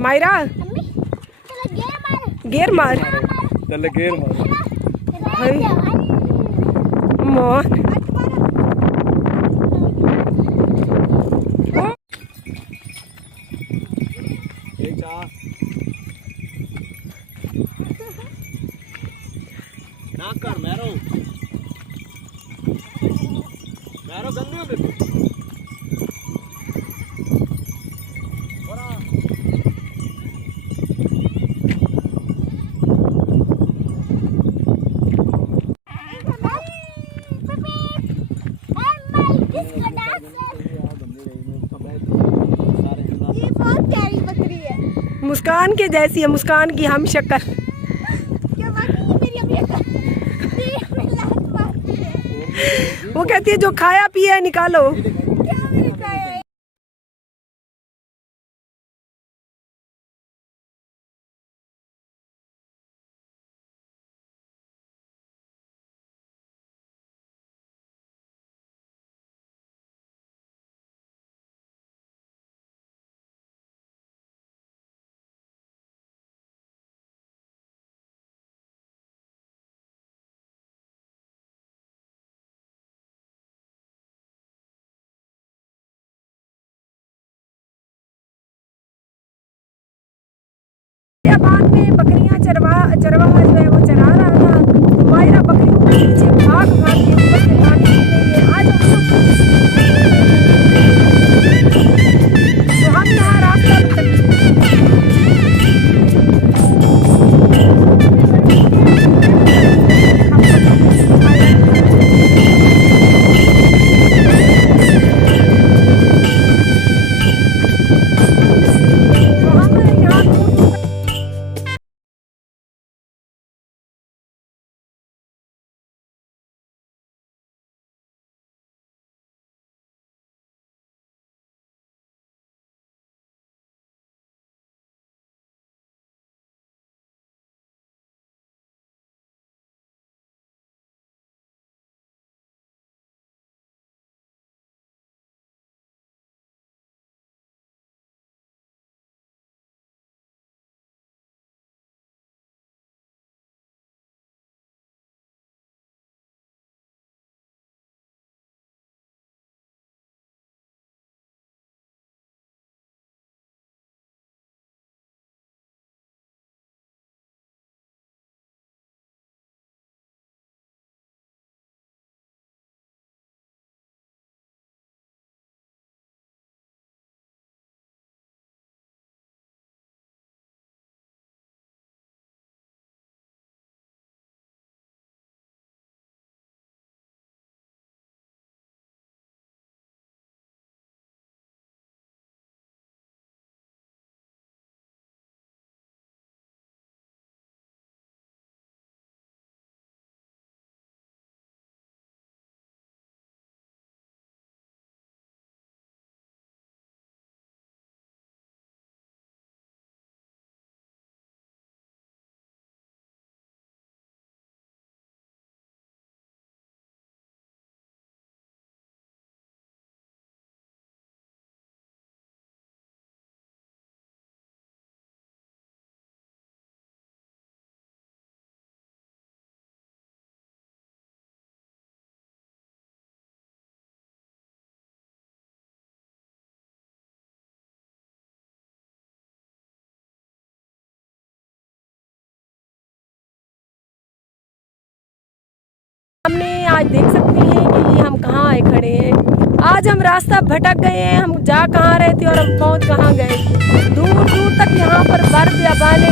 मायरा गेर मार चल गेर मार भाई मोहन ना कर मैरो गंदे हो गए मुस्कान के जैसी है, मुस्कान की हम शक्ल। वो कहती है जो खाया पिया है निकालो। बाग में बकरियां चरवाहा जो है वो चरा रहा था। मायरा बकरियों के पीछे भाग भाग के ऊपर से पानी पीने के आज तो हम यहाँ रास्ता हमने आज देख सकते हैं कि हम कहाँ आए खड़े हैं। आज हम रास्ता भटक गए हैं, हम जा कहाँ रहे थे और हम पहुँच कहाँ गए। दूर दूर तक यहाँ पर बर्फ या बाले